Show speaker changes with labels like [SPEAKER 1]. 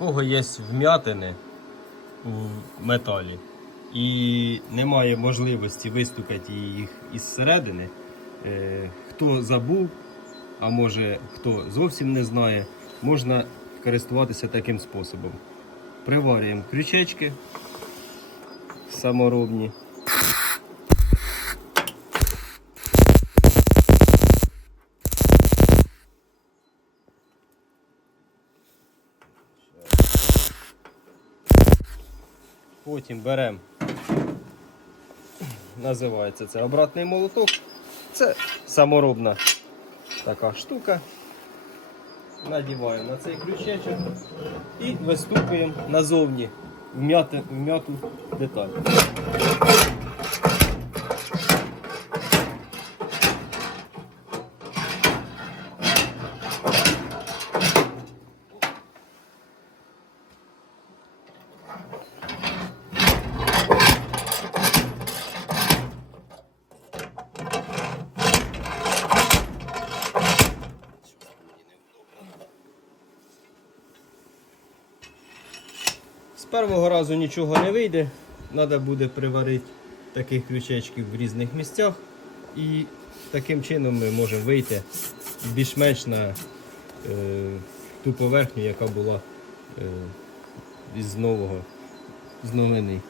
[SPEAKER 1] кого є вм'ятини в металі і немає можливості виступити їх із середини, е, хто забув, а може хто зовсім не знає, можна користуватися таким способом. Приварюємо крючечки саморобні. Потім беремо, називається це обратний молоток. Це саморобна така штука. Надіваємо на цей ключечок і виступуємо назовні в вм'яту деталь. Першого разу нічого не вийде. Треба буде приварити таких крючечків в різних місцях. І таким чином ми можемо вийти більш-менш на е, ту поверхню, яка була е, із нового з новини.